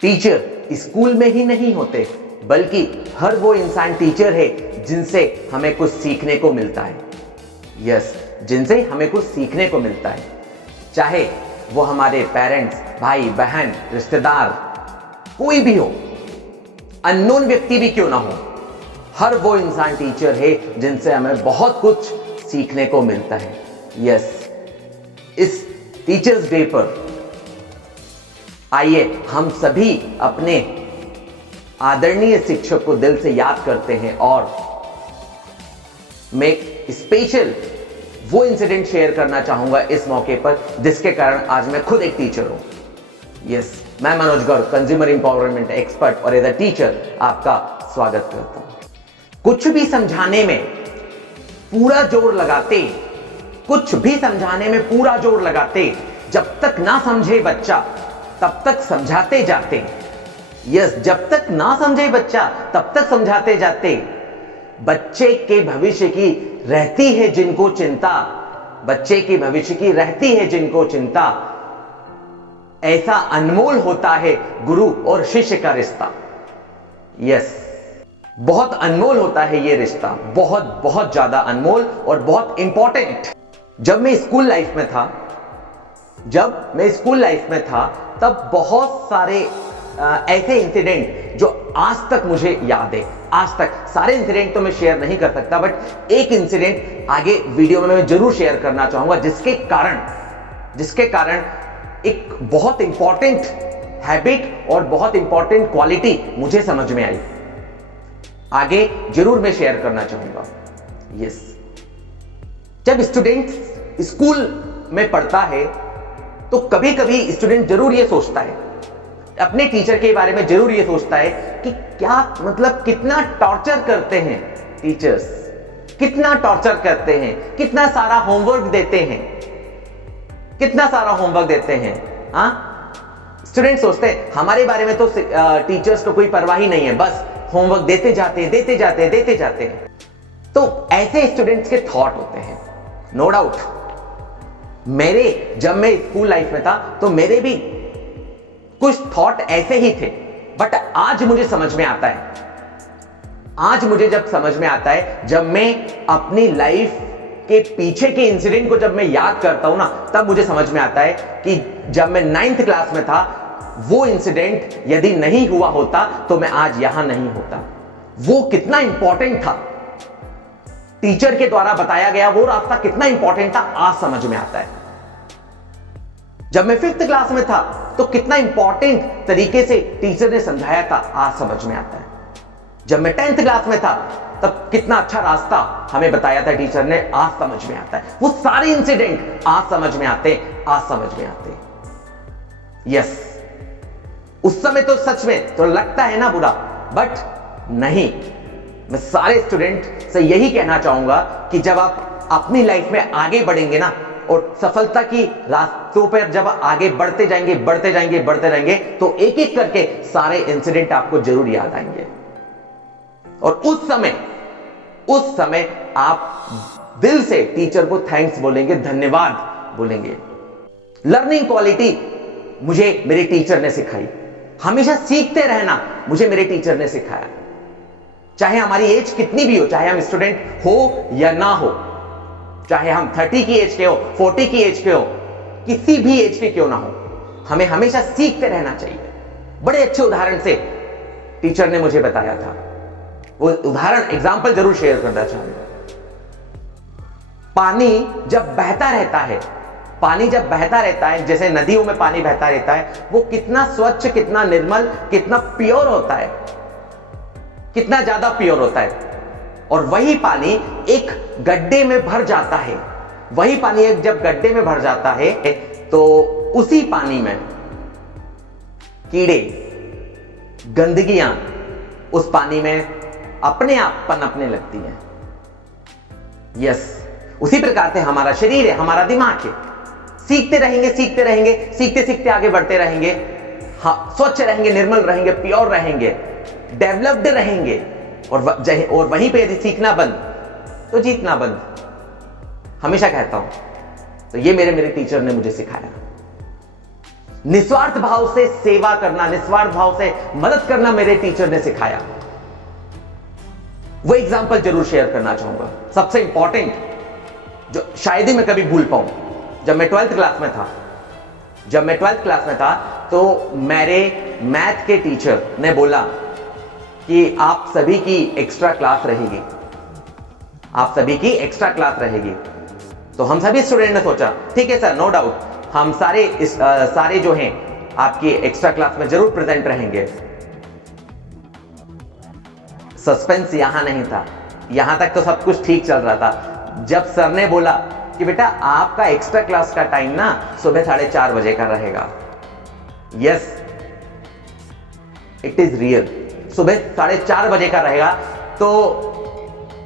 Teacher school में ही नहीं होते, बल्कि हर वो इंसान टीचर है जिनसे हमें कुछ सीखने को मिलता है। यस, जिनसे हमें कुछ सीखने को मिलता है, चाहे वो हमारे पेरेंट्स, भाई बहन, रिश्तेदार, कोई भी हो, अननोन व्यक्ति भी क्यों ना हो, हर वो इंसान टीचर है जिनसे हमें बहुत कुछ सीखने को मिलता है। यस, इस टीचर्स डे पर आइए हम सभी अपने आदरणीय शिक्षक को दिल से याद करते हैं और मैं स्पेशल वो इंसिडेंट शेयर करना चाहूंगा इस मौके पर जिसके कारण आज मैं खुद एक टीचर हूं। यस, मैं मनोज गौर, कंज्यूमर इंपावरमेंट एक्सपर्ट और एज अ टीचर आपका स्वागत करता हूं। कुछ भी समझाने में पूरा जोर लगाते, कुछ भी समझाने में पूरा जोर लगाते, जब तक ना समझे बच्चा तब तक समझाते जाते। यस, जब तक ना समझे बच्चा तब तक समझाते जाते। बच्चे के भविष्य की रहती है जिनको चिंता, बच्चे के भविष्य की रहती है जिनको चिंता, ऐसा अनमोल होता है गुरु और शिष्य का रिश्ता। यस, बहुत अनमोल होता है ये रिश्ता, बहुत बहुत ज्यादा अनमोल और बहुत इंपॉर्टेंट। जब मैं स्कूल लाइफ में था तब बहुत सारे ऐसे इंसिडेंट जो आज तक मुझे याद है। आज तक सारे इंसिडेंट तो मैं शेयर नहीं कर सकता, बट एक इंसिडेंट आगे वीडियो में मैं जरूर शेयर करना चाहूंगा जिसके कारण एक बहुत इंपॉर्टेंट हैबिट और बहुत इंपॉर्टेंट क्वालिटी मुझे समझ में आई। आगे जरूर मैं शेयर करना चाहूंगा। यस, जब स्टूडेंट स्कूल में पढ़ता है तो कभी कभी स्टूडेंट जरूर ये सोचता है, अपने टीचर के बारे में जरूर ये सोचता है कि क्या मतलब कितना टॉर्चर करते हैं टीचर्स, कितना टॉर्चर करते हैं, कितना सारा होमवर्क देते हैं। स्टूडेंट सोचते हैं हमारे बारे में तो टीचर्स को कोई परवाह ही नहीं है, बस होमवर्क देते जाते हैं। तो ऐसे स्टूडेंट्स के थॉट होते हैं, नो डाउट। जब मैं स्कूल लाइफ में था तो मेरे भी कुछ थॉट ऐसे ही थे, बट आज मुझे समझ में आता है, जब मैं अपनी लाइफ के पीछे के इंसिडेंट को जब मैं याद करता हूं ना, तब मुझे समझ में आता है कि जब मैं 9th क्लास में था वो इंसिडेंट यदि नहीं हुआ होता तो मैं आज यहां नहीं होता। वो कितना इंपॉर्टेंट था, टीचर के द्वारा बताया गया वो रास्ता कितना इंपॉर्टेंट था, आज समझ में आता है। जब मैं 5th क्लास में था तो कितना इंपॉर्टेंट तरीके से टीचर ने समझाया था, आज समझ में आता है। जब मैं 10th क्लास में था तब कितना अच्छा रास्ता हमें बताया था टीचर ने, आज समझ में आता है। वो सारे इंसिडेंट आज समझ में आते। यस, उस समय तो सच में तो लगता है ना बुरा, बट नहीं। मैं सारे स्टूडेंट से यही कहना चाहूंगा कि जब आप अपनी लाइफ में आगे बढ़ेंगे ना और सफलता की रास्तों पर जब आगे बढ़ते जाएंगे तो एक एक करके सारे इंसिडेंट आपको जरूर याद आएंगे और उस समय आप दिल से टीचर को थैंक्स बोलेंगे, धन्यवाद बोलेंगे। लर्निंग क्वालिटी मुझे मेरे टीचर ने सिखाई, हमेशा सीखते रहना मुझे मेरे टीचर ने सिखाया। चाहे हमारी एज कितनी भी हो, चाहे हम स्टूडेंट हो या ना हो, चाहे हम 30 की एज के हो, 40 की एज के हो, किसी भी एज के क्यों ना हो, हमें हमेशा सीखते रहना चाहिए। बड़े अच्छे उदाहरण से टीचर ने मुझे बताया था, वो उदाहरण एग्जाम्पल जरूर शेयर करना चाहूंगा। पानी जब बहता रहता है, जैसे नदियों में पानी बहता रहता है, वो कितना स्वच्छ, कितना निर्मल, कितना प्योर होता है, कितना ज्यादा प्योर होता है। और वही पानी एक गड्ढे में भर जाता है, जब गड्ढे में भर जाता है तो उसी पानी में कीड़े, गंदगियां उस पानी में अपने आप पनपने लगती हैं। यस, उसी प्रकार से हमारा शरीर है, हमारा दिमाग है। सीखते रहेंगे, आगे बढ़ते रहेंगे, स्वच्छ रहेंगे, निर्मल रहेंगे, प्योर रहेंगे, डेवलप्ड रहेंगे, और वहीं पे यदि सीखना बंद तो जीतना बंद, हमेशा कहता हूं। तो ये मेरे टीचर ने मुझे सिखाया। निस्वार्थ भाव से सेवा करना, निस्वार्थ भाव से मदद करना मेरे टीचर ने सिखाया। वो एग्जाम्पल जरूर शेयर करना चाहूंगा। सबसे इंपॉर्टेंट जो शायद ही मैं कभी भूल पाऊं, जब मैं 12th क्लास में था तो मेरे मैथ के टीचर ने बोला कि आप सभी की एक्स्ट्रा क्लास रहेगी, आप सभी की एक्स्ट्रा क्लास रहेगी। तो हम सभी स्टूडेंट ने सोचा ठीक है सर, नो डाउट, हम सारे जो हैं आपकी एक्स्ट्रा क्लास में जरूर प्रेजेंट रहेंगे। सस्पेंस यहां नहीं था, यहां तक तो सब कुछ ठीक चल रहा था। जब सर ने बोला कि बेटा आपका एक्स्ट्रा क्लास का टाइम ना सुबह 4:30 बजे का रहेगा, यस इट इज रियल, सुबह 4:30 बजे का रहेगा। तो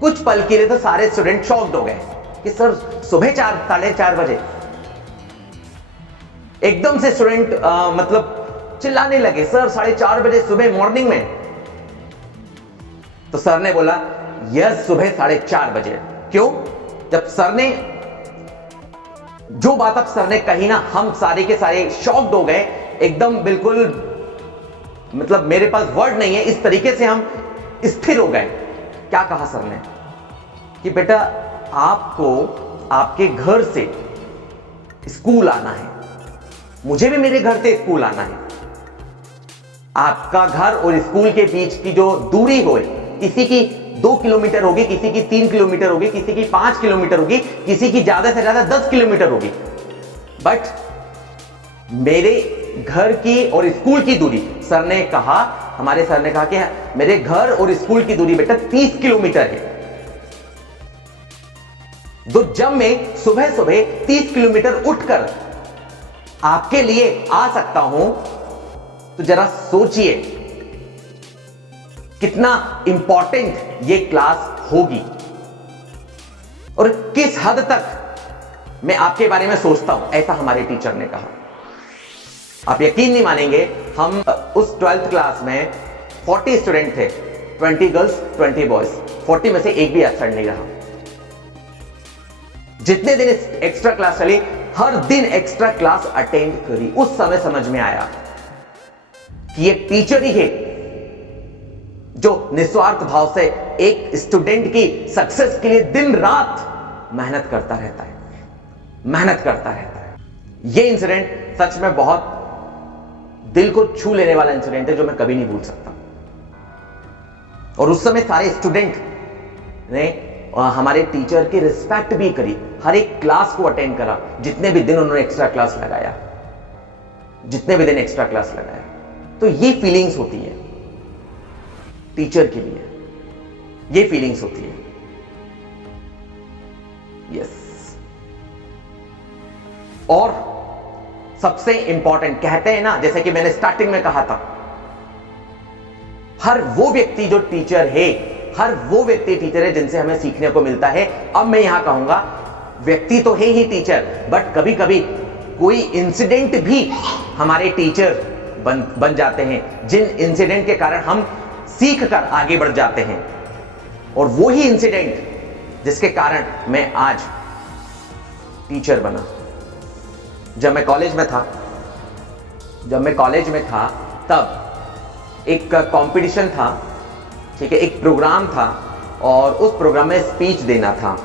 कुछ पल के लिए तो सारे स्टूडेंट शॉक्ड हो गए कि सर सुबह 4:30 बजे। एकदम से स्टूडेंट मतलब चिल्लाने लगे, सर 4:30 बजे सुबह मॉर्निंग में। तो सर ने बोला यस सुबह 4:30 बजे। क्यों? जब सर ने जो बात अब सर ने कही ना, हम सारे के सारे शॉक्ड हो गए, एकदम बिल्कुल मतलब मेरे पास वर्ड नहीं है, इस तरीके से हम स्थिर हो गए। क्या कहा सर ने कि बेटा आपको आपके घर से स्कूल आना है, मुझे भी मेरे घर से स्कूल आना है। आपका घर और स्कूल के बीच की जो दूरी हो, किसी की 2 किलोमीटर होगी, किसी की 3 किलोमीटर होगी, किसी की 5 किलोमीटर होगी, किसी की ज्यादा से ज्यादा 10 किलोमीटर होगी, बट मेरे घर की और स्कूल की दूरी, सर ने कहा, हमारे सर ने कहा कि मेरे घर और स्कूल की दूरी बेटा 30 किलोमीटर है। तो जब मैं सुबह सुबह 30 किलोमीटर उठकर आपके लिए आ सकता हूं, तो जरा सोचिए कितना इंपॉर्टेंट ये क्लास होगी और किस हद तक मैं आपके बारे में सोचता हूं, ऐसा हमारे टीचर ने कहा। आप यकीन नहीं मानेंगे, हम उस 12th क्लास में 40 स्टूडेंट थे, 20 गर्ल्स 20 बॉयज, 40 में से एक भी एब्सेंट नहीं रहा। जितने दिन एक्स्ट्रा क्लास चली, हर दिन एक्स्ट्रा क्लास अटेंड करी। उस समय समझ में आया कि ये टीचर ही है जो निस्वार्थ भाव से एक स्टूडेंट की सक्सेस के लिए दिन रात मेहनत करता रहता है। ये इंसिडेंट सच में बहुत दिल को छू लेने वाला इंसिडेंट है, जो मैं कभी नहीं भूल सकता। और उस समय सारे स्टूडेंट ने हमारे टीचर की रिस्पेक्ट भी करी, हर एक क्लास को अटेंड करा, जितने भी दिन उन्होंने एक्स्ट्रा क्लास लगाया। तो ये फीलिंग्स होती है टीचर के लिए, ये फीलिंग्स होती है। यस। और सबसे इंपॉर्टेंट, कहते हैं ना, जैसे कि मैंने स्टार्टिंग में कहा था, हर वो व्यक्ति जो टीचर है, हर वो व्यक्ति टीचर है जिनसे हमें सीखने को मिलता है। अब मैं यहां कहूंगा, व्यक्ति तो है ही टीचर, बट कभी कभी कोई इंसिडेंट भी हमारे टीचर बन जाते हैं, जिन इंसिडेंट के कारण हम सीख कर आगे बढ़ जाते हैं। और वो ही इंसिडेंट जिसके कारण मैं आज टीचर बना। जब मैं कॉलेज में था तब एक कंपटीशन था, ठीक है, एक प्रोग्राम था, और उस प्रोग्राम में स्पीच देना था।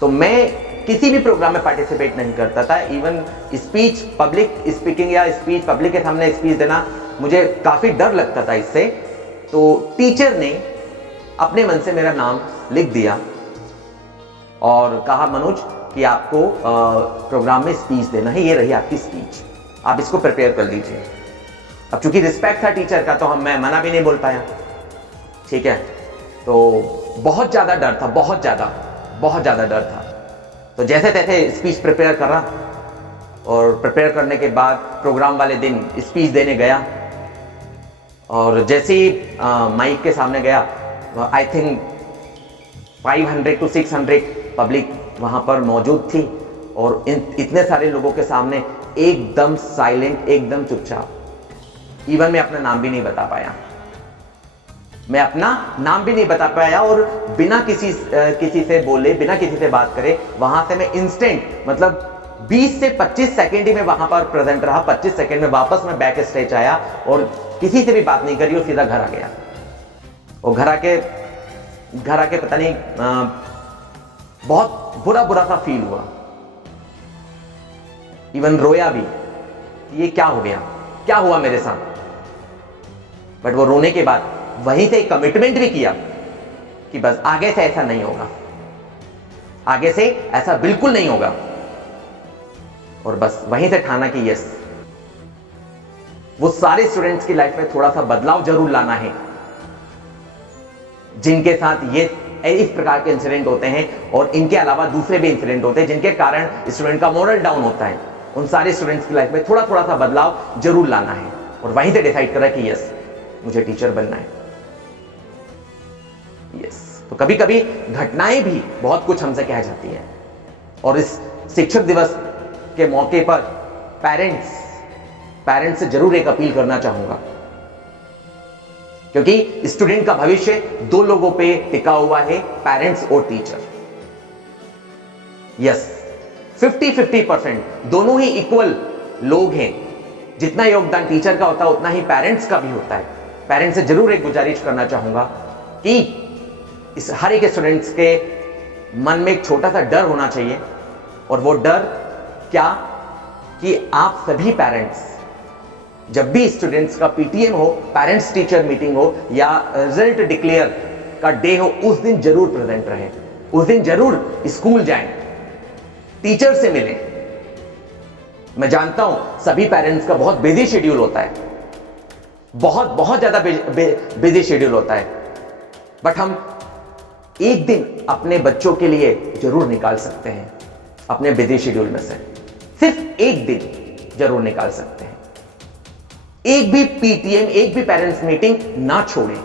तो मैं किसी भी प्रोग्राम में पार्टिसिपेट नहीं करता था, इवन स्पीच, पब्लिक स्पीकिंग या स्पीच पब्लिक के सामने स्पीच देना मुझे काफ़ी डर लगता था इससे। तो टीचर ने अपने मन से मेरा नाम लिख दिया और कहा, मनोज कि आपको प्रोग्राम में स्पीच देना है, ये रही आपकी स्पीच, आप इसको प्रिपेयर कर लीजिए। अब चूंकि रिस्पेक्ट था टीचर का, तो मैं मना भी नहीं बोल पाया, ठीक है। तो बहुत ज़्यादा डर था, बहुत ज़्यादा डर था। तो जैसे तैसे स्पीच प्रिपेयर करा, और प्रिपेयर करने के बाद प्रोग्राम वाले दिन स्पीच देने गया, और जैसे ही माइक के सामने गया, आई थिंक 500 to 600 पब्लिक वहाँ पर मौजूद थी, और इतने सारे लोगों के सामने एकदम साइलेंट, एकदम चुपचाप। इवन मैं अपना नाम भी नहीं बता पाया, और बिना किसी से बोले, बिना किसी से बात करे, वहां से मैं इंस्टेंट, मतलब 20 से 25 सेकंड ही मैं वहां पर प्रेजेंट रहा। 25 सेकंड में वापस मैं बैक स्टेज आया और किसी से भी बात नहीं करी और सीधा घर आ गया। और घर आके पता नहीं बहुत बुरा सा फील हुआ, इवन रोया भी, ये क्या हो गया, क्या हुआ मेरे साथ। बट वो रोने के बाद वहीं से कमिटमेंट भी किया कि बस आगे से ऐसा नहीं होगा, आगे से ऐसा बिल्कुल नहीं होगा। और बस वहीं से ठाना कि यस, वो सारे स्टूडेंट्स की लाइफ में थोड़ा सा बदलाव जरूर लाना है जिनके साथ ये इस प्रकार के इंसिडेंट होते हैं, और इनके अलावा दूसरे भी इंसिडेंट होते हैं जिनके कारण स्टूडेंट का मोरल डाउन होता है। उन सारे स्टूडेंट्स की लाइफ में थोड़ा सा बदलाव जरूर लाना है और वहीं से डिसाइड करा कि यस, मुझे टीचर बनना है। यस, तो कभी कभी घटनाएं भी बहुत कुछ हमसे कह जाती है। और इस शिक्षक दिवस के मौके पर पेरेंट्स से जरूर एक अपील करना चाहूंगा, क्योंकि स्टूडेंट का भविष्य दो लोगों पे टिका हुआ है, पेरेंट्स और टीचर। यस, 50-50% दोनों ही इक्वल लोग हैं। जितना योगदान टीचर का होता है उतना ही पेरेंट्स का भी होता है। पेरेंट्स से जरूर एक गुजारिश करना चाहूंगा कि इस हर एक स्टूडेंट्स के मन में एक छोटा सा डर होना चाहिए। और वो डर क्या, कि आप सभी पेरेंट्स जब भी स्टूडेंट्स का पीटीएम हो, पेरेंट्स टीचर मीटिंग हो या रिजल्ट डिक्लेयर का डे हो, उस दिन जरूर प्रेजेंट रहें। उस दिन जरूर स्कूल जाएं, टीचर से मिलें। मैं जानता हूं सभी पेरेंट्स का बहुत बिजी शेड्यूल होता है, बहुत ज्यादा बिजी शेड्यूल होता है, बट हम एक दिन अपने बच्चों के लिए जरूर निकाल सकते हैं अपने बिजी शेड्यूल में से। सिर्फ एक दिन जरूर निकाल सकते हैं। एक भी पीटीएम, एक भी पेरेंट्स मीटिंग ना छोड़ें,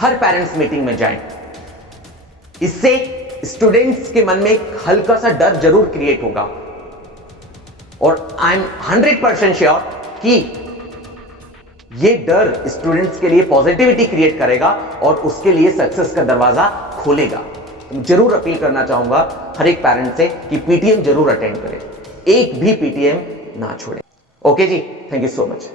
हर पेरेंट्स मीटिंग में जाएं। इससे स्टूडेंट्स के मन में एक हल्का सा डर जरूर क्रिएट होगा। और आई एम 100% श्योर कि ये डर स्टूडेंट्स के लिए पॉजिटिविटी क्रिएट करेगा और उसके लिए सक्सेस का दरवाजा खोलेगा। तो जरूर अपील करना चाहूंगा हर एक पेरेंट से कि पीटीएम जरूर अटेंड करें, एक भी पीटीएम ना छोड़ें। Okay ji, thank you so much.